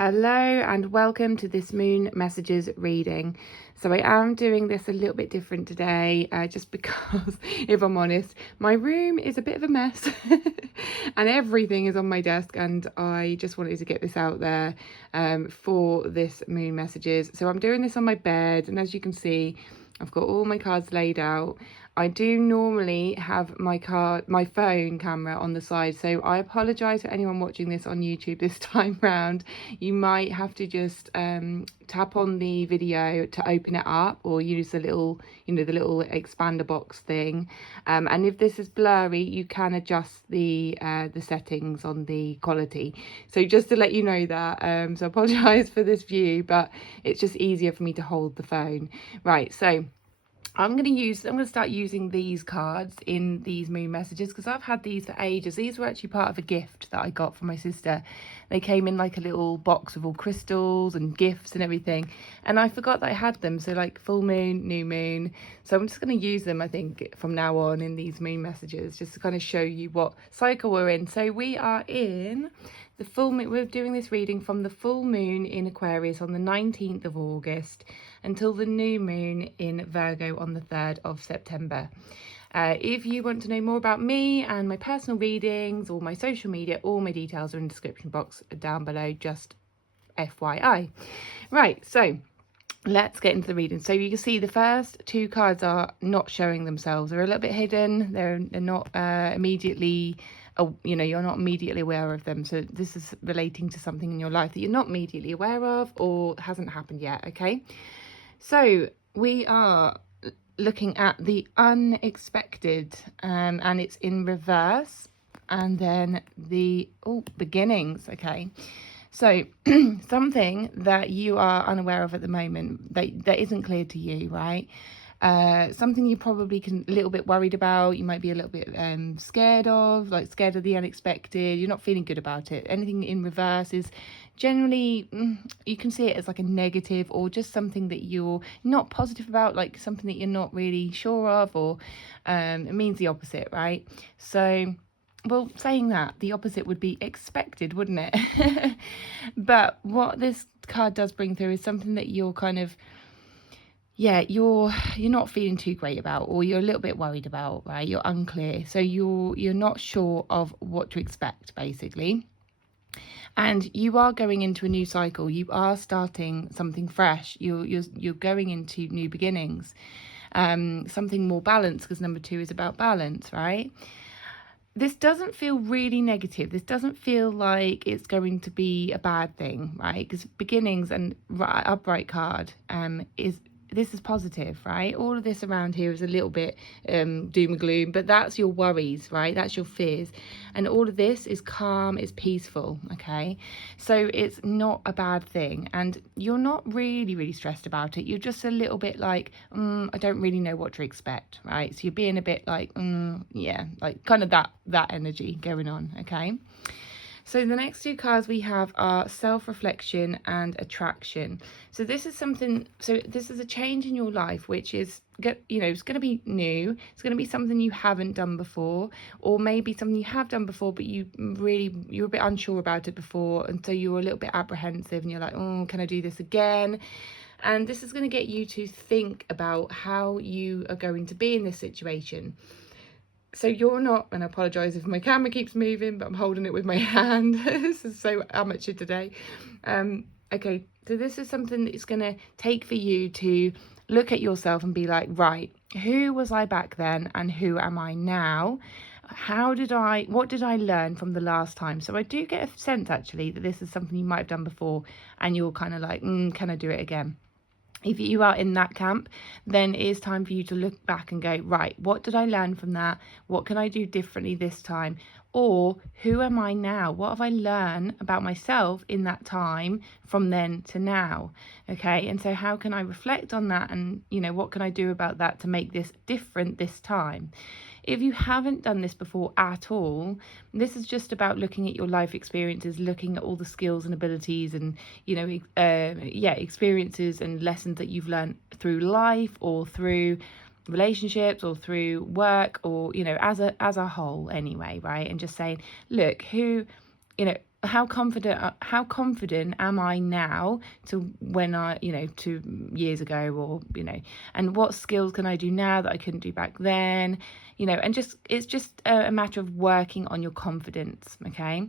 Hello and welcome to this Moon Messages reading. So I am doing this a little bit different today, just because, if I'm honest, my room is a bit of a mess and everything is on my desk, and I just wanted to get this out there for this Moon Messages. So I'm doing this on my bed, and as you can see, I've got all my cards laid out. I do normally have my phone camera on the side, so I apologise for anyone watching this on YouTube this time round. You might have to just tap on the video to open it up, or use the little, the little expander box thing. And if this is blurry, you can adjust the settings on the quality. So just to let you know that, so I apologise for this view, but it's just easier for me to hold the phone. Right, so I'm going to start using these cards in these Moon Messages because I've had these for ages. These were actually part of a gift that I got from my sister. They came in like a little box with all crystals and gifts and everything, and I forgot that I had them. So like full moon, new moon. So I'm just going to use them, I think, from now on in these Moon Messages, just to kind of show you what cycle we're in. So we are in the full moon. We're doing this reading from the full moon in Aquarius on the 19th of August until the new moon in Virgo on the 3rd of September. If you want to know more about me and my personal readings or my social media, all my details are in the description box down below, just FYI. Right, so let's get into the reading. So you can see the first two cards are not showing themselves. They're a little bit hidden. They're not immediately, you're not immediately aware of them. So this is relating to something in your life that you're not immediately aware of or hasn't happened yet, okay? So we are looking at the unexpected, and it's in reverse, and then the beginnings, okay? So something that you are unaware of at the moment that isn't clear to you, right? Something you probably a little bit worried about. You might be a little bit scared of the unexpected. You're not feeling good about it. Anything in reverse is generally, you can see it as like a negative, or just something that you're not positive about, like something that you're not really sure of, or it means the opposite, right? So, well, saying that, the opposite would be expected, wouldn't it? But what this card does bring through is something that you're kind of, you're not feeling too great about, or you're a little bit worried about, right? You're unclear, so you're not sure of what to expect, basically. And you are going into a new cycle. You are starting something fresh. You're going into new beginnings, something more balanced, because number 2 is about balance, right? This doesn't feel really negative. This doesn't feel like it's going to be a bad thing, right? Because beginnings and upright card this is positive, right? All of this around here is a little bit doom and gloom, but that's your worries, right? That's your fears. And all of this is calm, it's peaceful, okay? So it's not a bad thing. And you're not really, really stressed about it. You're just a little bit like, I don't really know what to expect, right? So you're being a bit like, like kind of that energy going on, okay? So the next two cards we have are self-reflection and attraction. So this is a change in your life, which is, it's going to be new. It's going to be something you haven't done before, or maybe something you have done before, but you're a bit unsure about it before. And so you're a little bit apprehensive, and you're like, can I do this again? And this is going to get you to think about how you are going to be in this situation. So you're not, and I apologise if my camera keeps moving, but I'm holding it with my hand. This is so amateur today. Okay, so this is something that's going to take for you to look at yourself and be like, right, who was I back then and who am I now? What did I learn from the last time? So I do get a sense, actually, that this is something you might have done before, and you're kind of like, can I do it again? If you are in that camp, then it is time for you to look back and go, right, what did I learn from that? What can I do differently this time? Or who am I now? What have I learned about myself in that time from then to now? Okay, and so how can I reflect on that, and what can I do about that to make this different this time? If you haven't done this before at all, this is just about looking at your life experiences, looking at all the skills and abilities and, experiences and lessons that you've learned through life, or through relationships, or through work, or, as a whole anyway, right? And just saying, look, how confident am I now to when I, you know, to years ago, or, you know, and what skills can I do now that I couldn't do back then, you know, and just, it's just a matter of working on your confidence. Okay.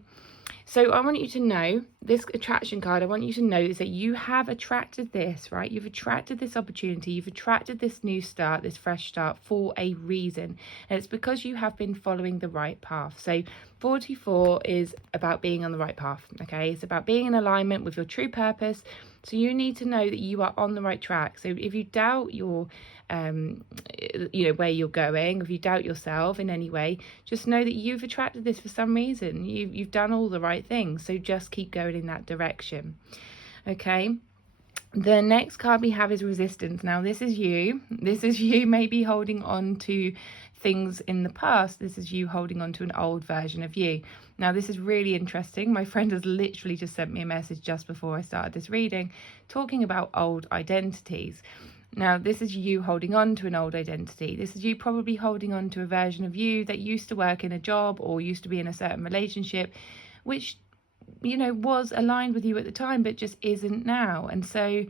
So I want you to know, this attraction card, I want you to know is that you have attracted this, right? You've attracted this opportunity. You've attracted this new start, this fresh start for a reason. And it's because you have been following the right path. So 44 is about being on the right path, okay? It's about being in alignment with your true purpose. So you need to know that you are on the right track. So if you doubt your you know, where you're going, if you doubt yourself in any way, just know that you've attracted this for some reason. You've done all the right things, so just keep going in that direction. Okay, the next card we have is resistance. Now this is you maybe holding on to things in the past. This is you holding on to an old version of you. Now this is really interesting. My friend has literally just sent me a message just before I started this reading talking about old identities. Now, this is you holding on to an old identity. This is you probably holding on to a version of you that used to work in a job or used to be in a certain relationship, which, you know, was aligned with you at the time, but just isn't now. And so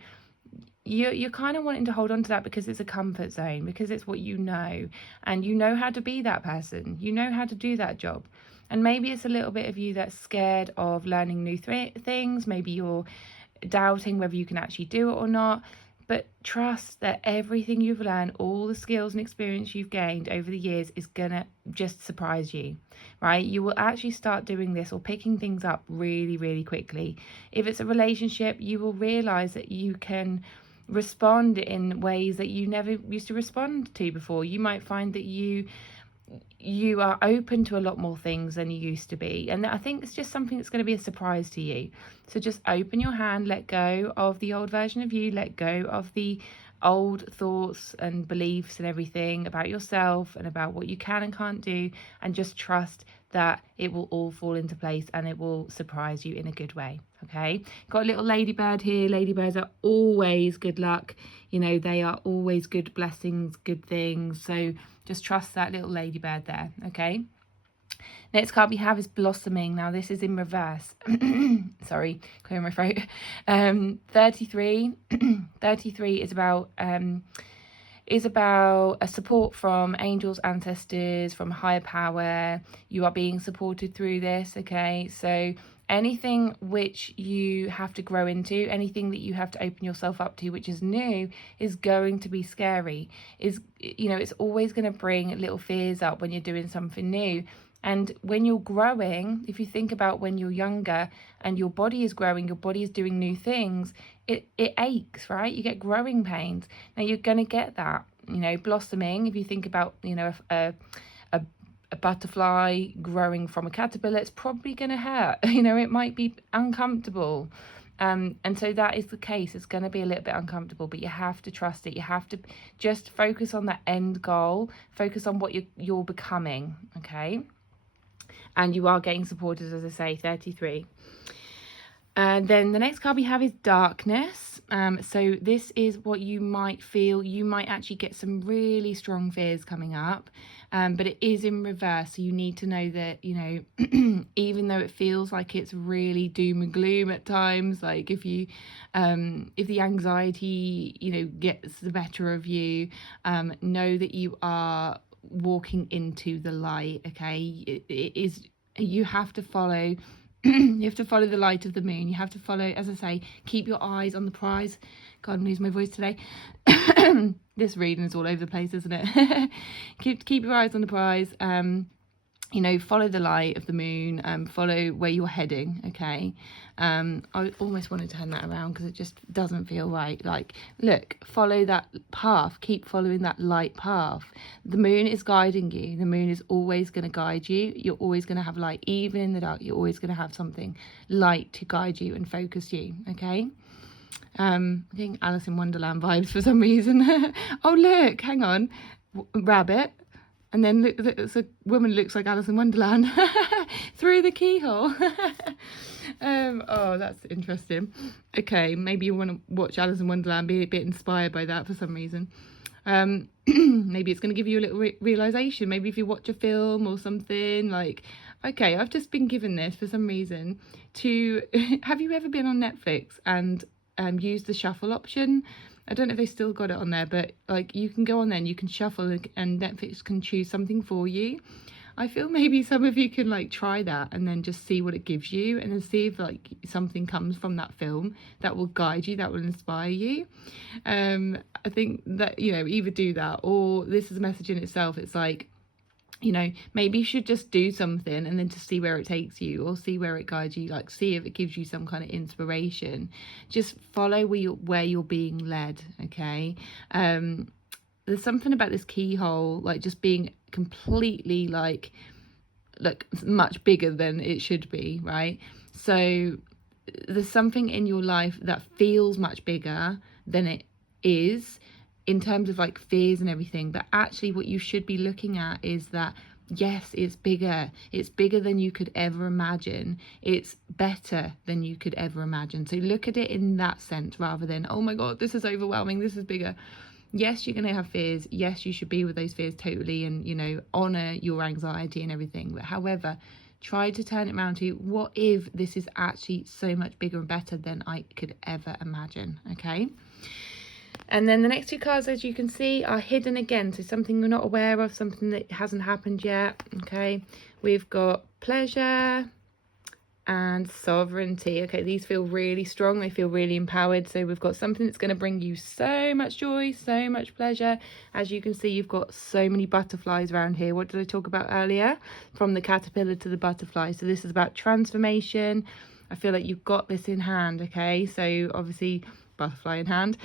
you're kind of wanting to hold on to that because it's a comfort zone, because it's what you know, and you know how to be that person. You know how to do that job. And maybe it's a little bit of you that's scared of learning new things. Maybe you're doubting whether you can actually do it or not. But trust that everything you've learned, all the skills and experience you've gained over the years is going to just surprise you, right? You will actually start doing this or picking things up really, really quickly. If it's a relationship, you will realize that you can respond in ways that you never used to respond to before. You might find that you are open to a lot more things than you used to be, and I think it's just something that's going to be a surprise to you. So just open your hand, let go of the old version of you, let go of the old thoughts and beliefs and everything about yourself and about what you can and can't do, and just trust that it will all fall into place and it will surprise you in a good way. Okay, got a little ladybird here. Ladybirds are always good luck, you know, they are always good blessings, good things. So just trust that little ladybird there. Okay, next card we have is blossoming. Now this is in reverse. Sorry, clearing my throat. 33 is about a support from angels, ancestors, from higher power. You are being supported through this. Okay, so anything which you have to grow into, anything that you have to open yourself up to, which is new, is going to be scary. Is, you know, it's always going to bring little fears up when you're doing something new. And when you're growing, if you think about when you're younger and your body is growing, your body is doing new things, it aches, right? You get growing pains. Now you're going to get that, you know, blossoming. If you think about, you know, a butterfly growing from a caterpillar, it's probably going to hurt. You know, it might be uncomfortable. And so that is the case. It's going to be a little bit uncomfortable, but you have to trust it. You have to just focus on that end goal. Focus on what you're becoming, okay? And you are getting supported, as I say, 33. And then the next card we have is darkness. So this is what you might feel. You might actually get some really strong fears coming up, but it is in reverse. So you need to know that, you know, even though it feels like it's really doom and gloom at times, like if you, if the anxiety, you know, gets the better of you, know that you are walking into the light. Okay, it is, you have to follow you have to follow the light of the moon. You have to follow, as I say, keep your eyes on the prize. God, I'm losing my voice today. This reading is all over the place, isn't it? keep your eyes on the prize. You know, follow the light of the moon, follow where you're heading. Okay, I almost wanted to turn that around because it just doesn't feel right. Like, look, follow that path, keep following that light path. The moon is guiding you. The moon is always going to guide you. You're always going to have light, even in the dark. You're always going to have something light to guide you and focus you. Okay, I'm getting Alice in Wonderland vibes for some reason. Oh look, hang on, rabbit. And then look, it's a woman looks like Alice in Wonderland through the keyhole. Oh, that's interesting. Okay, maybe you want to watch Alice in Wonderland, be a bit inspired by that for some reason. Maybe it's going to give you a little realization. Maybe if you watch a film or something, like, Okay, I've just been given this for some reason to have you ever been on Netflix and used the shuffle option? I don't know if they still got it on there, but like you can go on there and you can shuffle and Netflix can choose something for you. I feel maybe some of you can like try that and then just see what it gives you, and then see if like something comes from that film that will guide you, that will inspire you. I think that, you know, either do that, or this is a message in itself. It's like, you know, maybe you should just do something and then to see where it takes you, or see where it guides you, like see if it gives you some kind of inspiration. Just follow where you're being led. Okay. There's something about this keyhole, like just being completely like much bigger than it should be, right? So there's something in your life that feels much bigger than it is, in terms of like fears and everything, but actually what you should be looking at is that yes, it's bigger than you could ever imagine, it's better than you could ever imagine. So look at it in that sense, rather than, oh my god, this is overwhelming, this is bigger. Yes, you're going to have fears. Yes, you should be with those fears totally, and, you know, honor your anxiety and everything. But however, try to turn it around to, what if this is actually so much bigger and better than I could ever imagine? Okay. And then the next two cards, as you can see, are hidden again. So something you're not aware of, something that hasn't happened yet. Okay. We've got pleasure and sovereignty. Okay, these feel really strong, they feel really empowered. So we've got something that's going to bring you so much joy, so much pleasure. As you can see, you've got so many butterflies around here. What did I talk about earlier? From the caterpillar to the butterfly. So this is about transformation. I feel like you've got this in hand. Okay, so obviously butterfly in hand,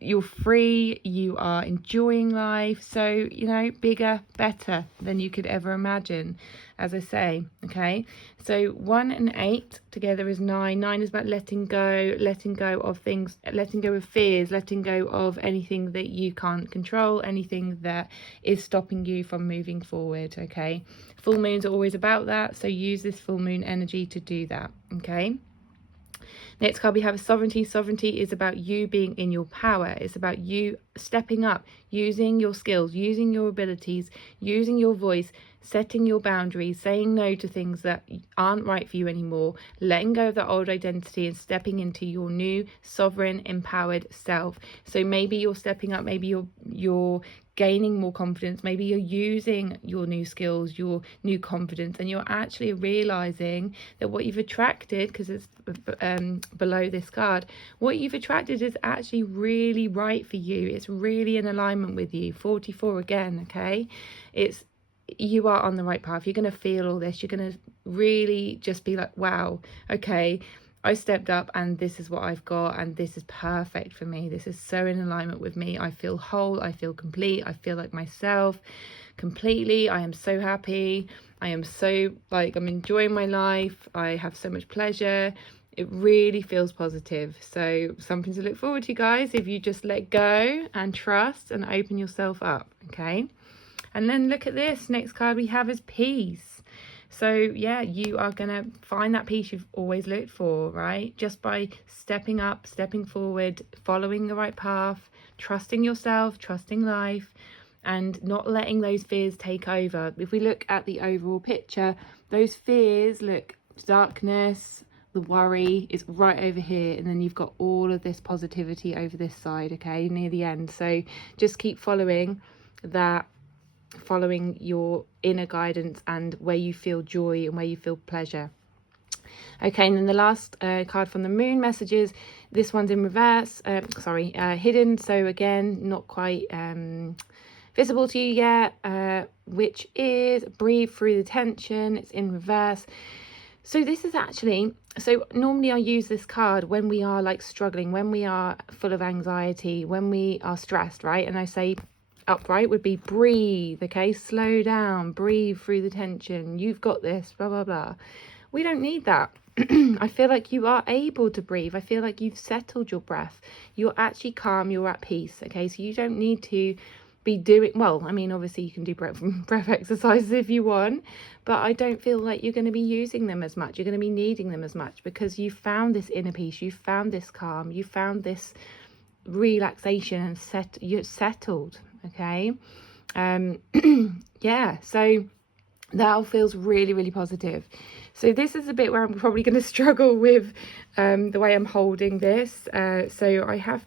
you're free, you are enjoying life. So, you know, bigger, better than you could ever imagine, as I say. Okay, so 1 and 8 together is 9. 9 is about letting go of things, letting go of fears, letting go of anything that you can't control, anything that is stopping you from moving forward. Okay, full moons are always about that, so use this full moon energy to do that. Okay. Next card we have is sovereignty. Sovereignty is about you being in your power. It's about you stepping up, using your skills, using your abilities, using your voice, setting your boundaries, saying no to things that aren't right for you anymore, letting go of that old identity and stepping into your new sovereign, empowered self. So maybe you're stepping up, maybe you're gaining more confidence, maybe you're using your new skills, your new confidence, and you're actually realizing that what you've attracted, because it's below this card, what you've attracted is actually really right for you. It's really in alignment with you. 44 again. Okay, you are on the right path. You're going to feel all this. You're going to really just be like, wow, okay, I stepped up and this is what I've got, and this is perfect for me. This is so in alignment with me. I feel whole, I feel complete, I feel like myself completely. I am so happy. I am so, like, I'm enjoying my life. I have so much pleasure. It really feels positive. So something to look forward to, guys, if you just let go and trust and open yourself up. Okay. And then look at this. Next card we have is peace. So yeah, you are going to find that peace you've always looked for, right? Just by stepping up, stepping forward, following the right path, trusting yourself, trusting life, and not letting those fears take over. If we look at the overall picture, those fears, look, darkness, the worry is right over here, and then you've got all of this positivity over this side, okay, near the end. So just keep following that, following your inner guidance and where you feel joy and where you feel pleasure. Okay, and then the last card from the moon messages, this one's in reverse, hidden, so again not quite visible to you yet, which is breathe through the tension. It's in reverse. So this is actually, so normally I use this card when we are like struggling, when we are full of anxiety, when we are stressed, right? And I say upright would be breathe, okay, slow down, breathe through the tension, you've got this, blah blah blah. We don't need that. I feel like you are able to breathe. I feel like you've settled your breath, you're actually calm, you're at peace. Okay, so you don't need to be doing, well, I mean, obviously you can do breath exercises if you want, but I don't feel like you're going to be using them as much, you're going to be needing them as much, because you found this inner peace, you found this calm, you found this relaxation, and you're settled. Okay. Yeah, so that all feels really, really positive. So this is a bit where I'm probably going to struggle with the way I'm holding this. So I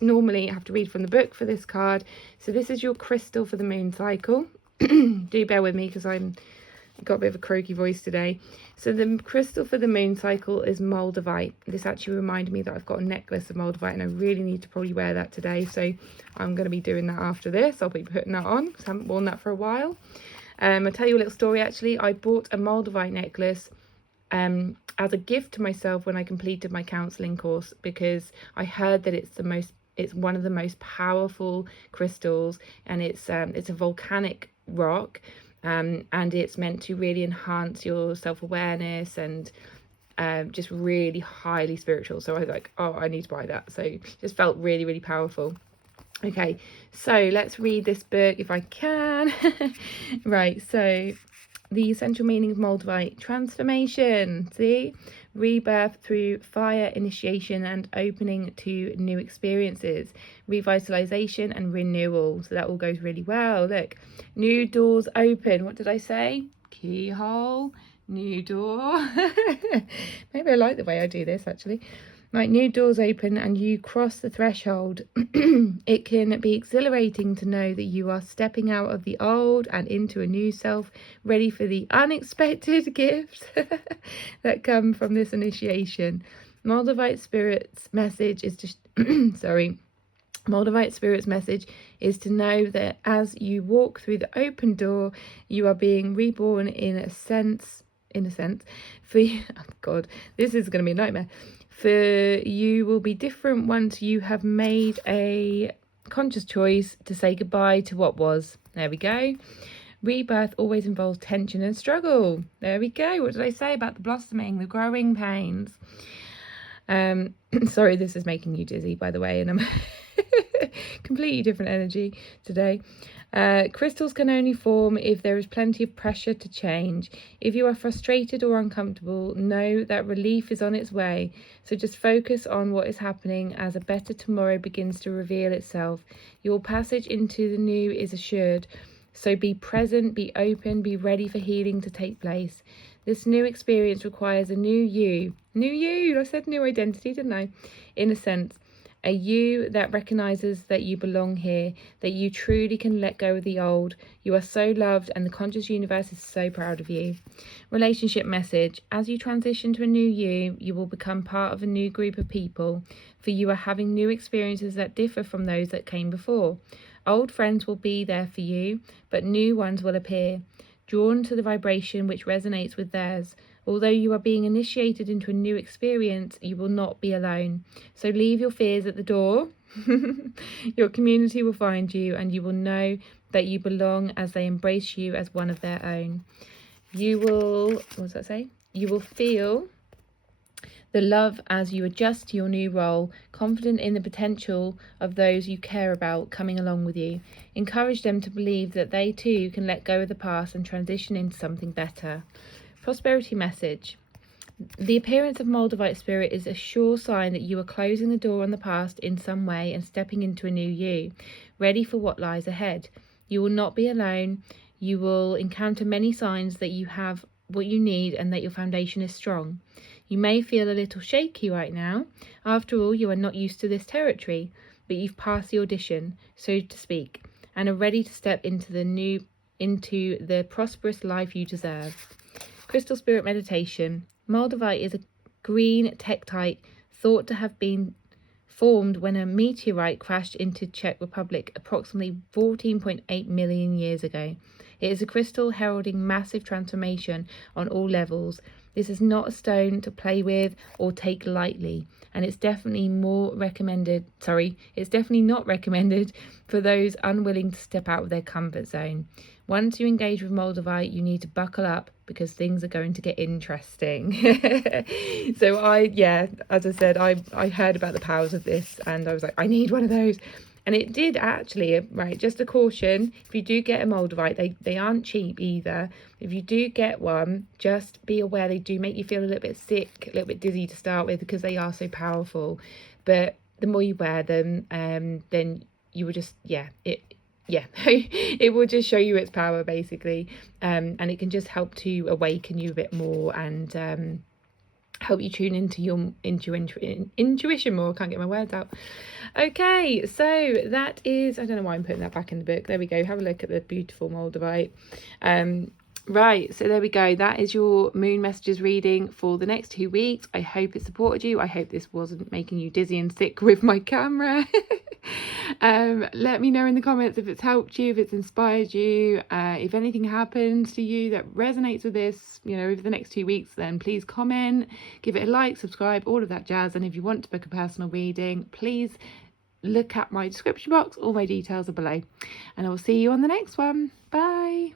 normally have to read from the book for this card. So this is your crystal for the moon cycle. Do bear with me because I've got a bit of a croaky voice today. So the crystal for the moon cycle is moldavite. This actually reminded me that I've got a necklace of moldavite and I really need to probably wear that today. So I'm going to be doing that after this. I'll be putting that on because I haven't worn that for a while. I'll tell you a little story actually. I bought a moldavite necklace as a gift to myself when I completed my counselling course, because I heard that it's one of the most powerful crystals, and it's a volcanic rock, and it's meant to really enhance your self-awareness and just really highly spiritual. So I was like, oh, I need to buy that. So it just felt really, really powerful. Okay, so let's read this book if I can. Right, so the essential meaning of moldavite: transformation, see, rebirth through fire, initiation and opening to new experiences, revitalization and renewal. So that all goes really well. Look, new doors open. What did I say? Keyhole, new door. Maybe I like the way I do this actually. Right, new doors open and you cross the threshold. It can be exhilarating to know that you are stepping out of the old and into a new self, ready for the unexpected gifts that come from this initiation. Moldavite Spirit's message is to Moldavite Spirit's message is to know that as you walk through the open door, you are being reborn in a sense. For oh God, this is going to be a nightmare. For you will be different once you have made a conscious choice to say goodbye to what was. There we go. Rebirth always involves tension and struggle. There we go. What did I say about the blossoming, the growing pains? Sorry, this is making you dizzy, by the way, and I'm completely different energy today. Crystals can only form if there is plenty of pressure to change. If you are frustrated or uncomfortable, know that relief is on its way. So just focus on what is happening as a better tomorrow begins to reveal itself. Your passage into the new is assured. So be present, be open, be ready for healing to take place. This new experience requires a new you. New you! I said new identity, didn't I? In a sense. A you that recognises that you belong here, that you truly can let go of the old. You are so loved and the conscious universe is so proud of you. Relationship message. As you transition to a new you, you will become part of a new group of people, for you are having new experiences that differ from those that came before. Old friends will be there for you, but new ones will appear, drawn to the vibration which resonates with theirs. Although you are being initiated into a new experience, you will not be alone. So leave your fears at the door. Your community will find you and you will know that you belong as they embrace you as one of their own. You will, what does that say? You will feel the love as you adjust to your new role, confident in the potential of those you care about coming along with you. Encourage them to believe that they too can let go of the past and transition into something better. Prosperity message. The appearance of Moldavite Spirit is a sure sign that you are closing the door on the past in some way and stepping into a new you, ready for what lies ahead. You will not be alone. You will encounter many signs that you have what you need and that your foundation is strong. You may feel a little shaky right now. After all, you are not used to this territory, but you've passed the audition, so to speak, and are ready to step into the prosperous life you deserve. Crystal Spirit meditation. Moldavite is a green tektite thought to have been formed when a meteorite crashed into Czech Republic approximately 14.8 million years ago. It is a crystal heralding massive transformation on all levels. This is not a stone to play with or take lightly, and it's definitely not recommended for those unwilling to step out of their comfort zone. Once you engage with Moldavite, you need to buckle up because things are going to get interesting. So as I said, I heard about the powers of this and I was like, I need one of those. And it did actually, right, just a caution, if you do get a Moldavite, they aren't cheap either. If you do get one, just be aware they do make you feel a little bit sick, a little bit dizzy to start with because they are so powerful. But the more you wear them, then you will just, yeah, it will just show you its power basically, and it can just help to awaken you a bit more and help you tune into your intuition more. I can't get my words out. Okay, so that is, I don't know why I'm putting that back in the book. There we go. Have a look at the beautiful Moldavite. Right, so there we go. That is your moon messages reading for the next 2 weeks. I hope it supported you. I hope this wasn't making you dizzy and sick with my camera. Let me know in the comments if it's helped you, if it's inspired you, if anything happens to you that resonates with this, you know, over the next 2 weeks, then please comment, give it a like, subscribe, all of that jazz. And if you want to book a personal reading, please look at my description box. All my details are below, and I will see you on the next one. Bye.